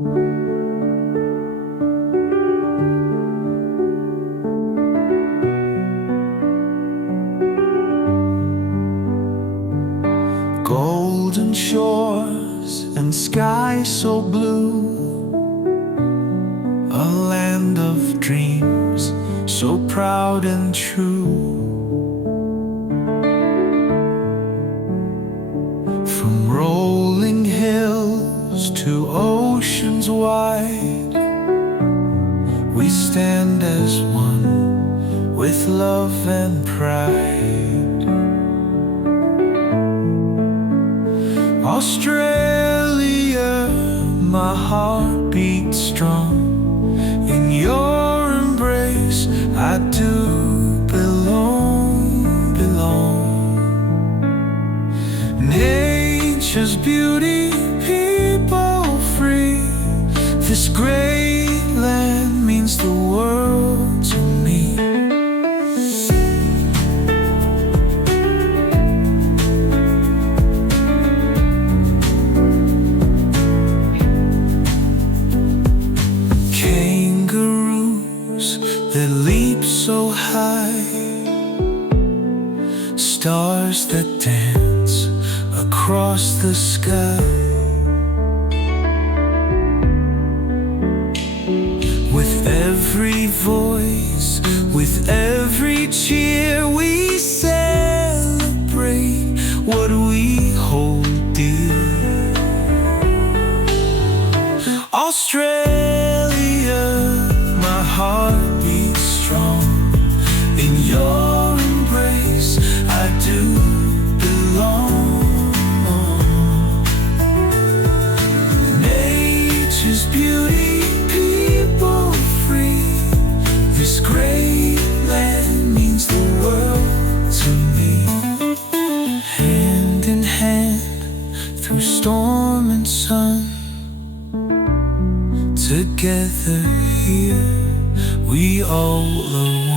Golden shores and sky so blue, a land of dreams so proud and true. From rolling hills to oceans wide, we stand as one with love and pride. Australia, my heart beats strong. In your embrace I do belong. Nature's beauty, people free. This great land means the world to me. That leap so high, stars that dance across the sky. With every voice, with every cheer, we celebrate what we hold dear. Australia, my heart beats strong. In your embrace I do belong. Nature's beauty, people free. This great land means the world to me. Hand in hand through storm and sun, together here we all belong.